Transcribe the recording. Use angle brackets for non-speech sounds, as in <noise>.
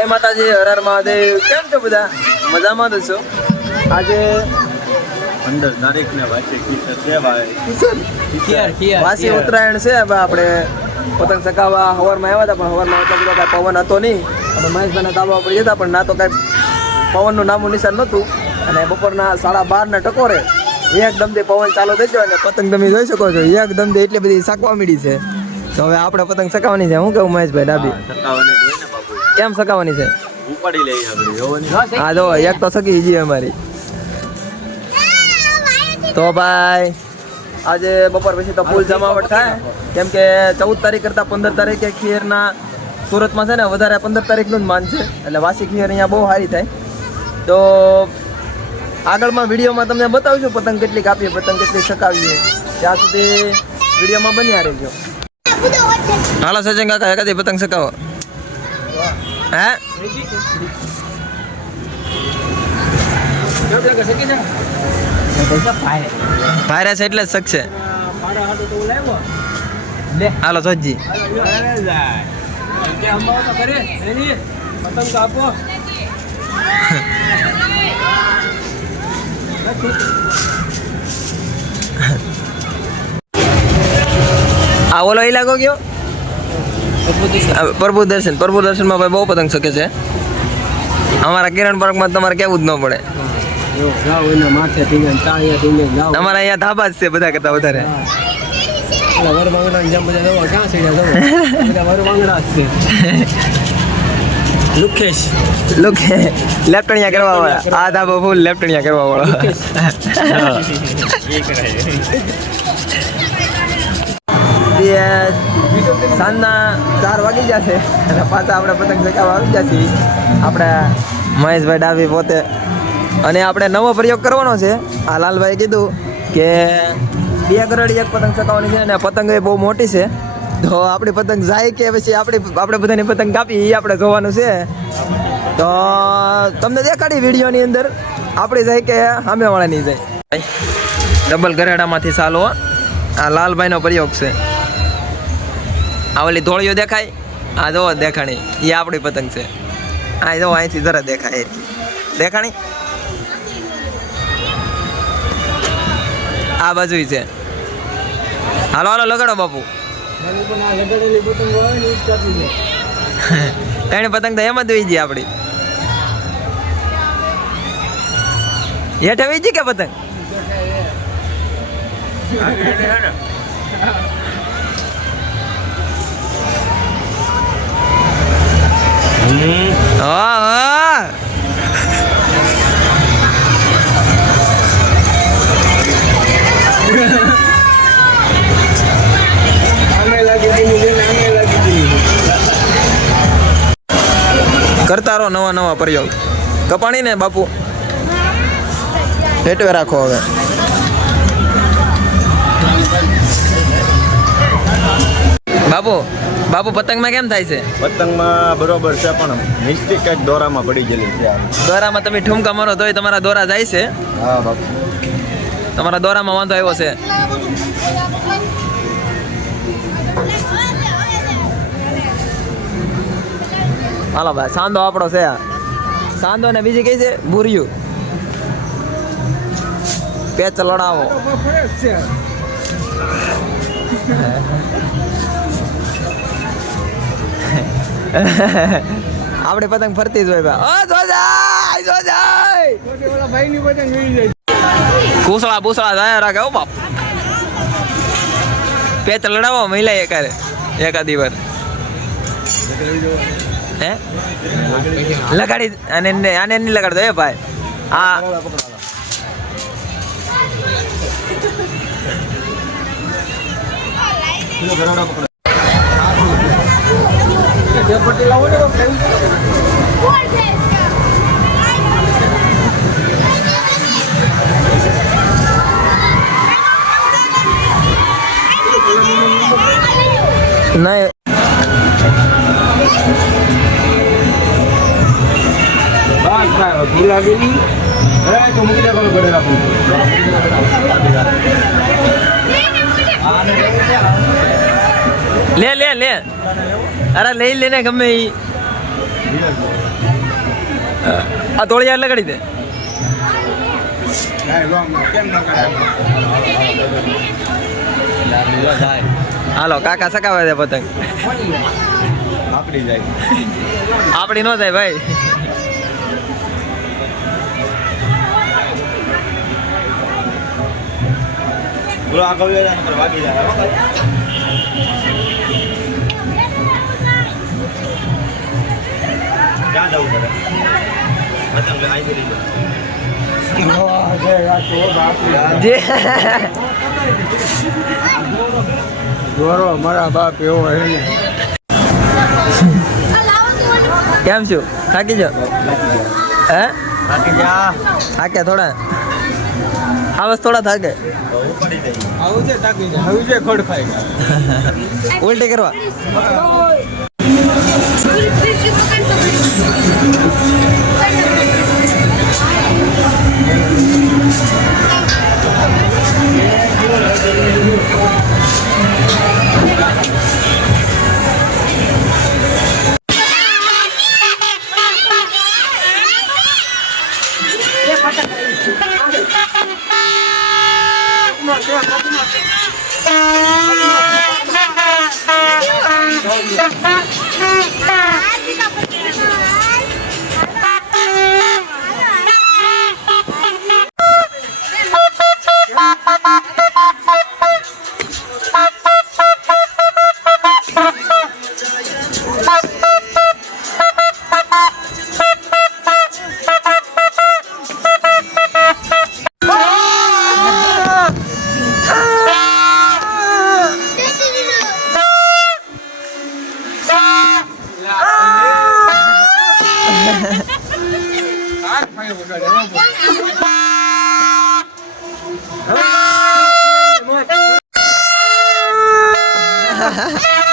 જય માતાજી હર મહાદેવ. કેમ છો બધા? મજામાં જ છો? આજે પંદર તારીખ ને વાસી ઉત્તરાયણ છે હવે આપણે પતંગ ચકાવવા હવારમાં આવ્યા હતા પણ હવારમાં એટલો બધો કાંઈ પવન હતો નહીં. અને મહેશભાઈના ધાબા ઉપર જતા પણ ના તો કાંઈ પવનનું નામું નિશાન નહોતું. અને બપોરના સાડા બારના ટકોરે ટકોરે એકદમથી પવન ચાલુ થઈ ગયો અને પતંગ તમે જોઈ શકો છો એકદમથી એટલી બધી સાકવા મીડી છે. તો હવે આપણે પતંગ સકાવવાની છે. હું કેવું મહેશભાઈ ડાબી. કેમ સકાવાની છે? ઉપાડી લઈ આપણે હા જો એક તો સકી જી અમારી. તો ભાઈ આજે બપોર પછી તો ફૂલ જમાવટ થાય. કેમ કે ચૌદ તારીખ કરતાં પંદર તારીખે ખીરના સુરતમાં છે ને વધારે પંદર તારીખનું જ માન છે. એટલે વાસી ખીર અહીંયા બહુ સારી થાય. તો આગળમાં વિડીયોમાં તમને બતાવશું પતંગ કેટલી કાપીએ પતંગ કેટલી સકાવીએ. ત્યાં સુધી વિડીયોમાં બન્યા રહેજો. હાલો સજન કાકા એકાદી પતંગ સકાવો. હે? વાયરસ એટલે શકશે. હાલો સોજી. <laughs> આ ઓલો ઇલાકો કયો પ્રભુ દર્શન પ્રભુ દર્શનમાં ભાઈ બહુ પતંગ શકે છે. અમારા કિરણ પાર્કમાં તમારે કેવું જ ન પડે. અમારા અહીંયા ધાબા જ છે બધા કરતા વધારે. લુકેશ. લોક લેફ્ટણિયા કરવા વાળા. આ ધાબો ફૂલ લેફ્ટણિયા કરવા વાળો. સાંજના ચાર વાગી જશે અને પાછા આપણે પતંગ ચગાવવા આવી જશે આપણે મહેશભાઈ ડાબી પોતે. અને આપણે નવો પ્રયોગ કરવાનો છે. આ લાલભાઈ કીધું કે બે કરોડી એક પતંગ ચગાવવાની છે અને પતંગ એ બહુ મોટી છે. તો આપણી પતંગ જાય કે પછી આપણી આપણે બધાની પતંગ કાપી એ આપણે જોવાનું છે. તો તમને દેખાડી વિડીયોની અંદર. આપણી જાય કે સામેવાળાની જાય. ડબલ ગરેડામાંથી ચાલો. આ લાલભાઈનો પ્રયોગ છે. આ ઓલી ધોળીઓ દેખાય? આ જો દેખાણી એ આપણી પતંગ છે. આ જો અહીંથી જરા દેખાય દેખાણી? આ બાજુ છે. હાલો હાલો, લગાડો બાપુ. <laughs> એની પતંગ હોય તો એમ જ વહી ગઈ આપણી હેઠે વહી કે પતંગ? કરતા રહો નવા નવા પ્રયોગ. કપાણી ને બાપુ. હેટવે રાખો હવે. બાપુ બાપુ પતંગમાં કેમ થાય છે? પતંગમાં બરોબર છે પણ મિસ્ટેક કંઈક દોરામાં પડી ગયેલી છે દોરામાં તમે ઠુમકા મારો તોય તમારા દોરા જાય છે? હા બાપુ. તમારા દોરામાં વાંધો આવ્યો છે. હાલો ભાઈ, સાંધો આપણો છે. સાંધો ને બીજી કઈ છે? ભૂરિયું પેચ લડાવો. આપણે પતંગ ફરતી જ હોય ભાઈ. ભૂસળા ભૂસળા જાય રાખે ઓ બાપ. પેચ લડાવો મહિલા એકારે. એકાદી વાર. હે? લગાડી અને આને નહીં લગાડતો એ ભાઈ. આ નહીં. બસ ભાઈ એ તો મૂકી દે પેલું ગળે રાખું લે લે લે. અરે લઈ લે ને ગમે ઈ. આ તોળિયા લગાડી દે. હાલો કાકા સકાવે છે પતંગ. આપડી જાય. આપણી નો થાય ભાઈ. બોલો આગળ વાગી જાય. ક્યાં જવું પડે આવી જે મારા બાપ એવો હે કેમ છું? થાકી જો હે? બાકી જા. થાકે થોડા? આવાજ થોડા થાકે. આવું છે થાકી જાય. આવું છે ખોડ ખાઈ ઉલટી કરવા. Thank you. Thank you. Ha ha ha.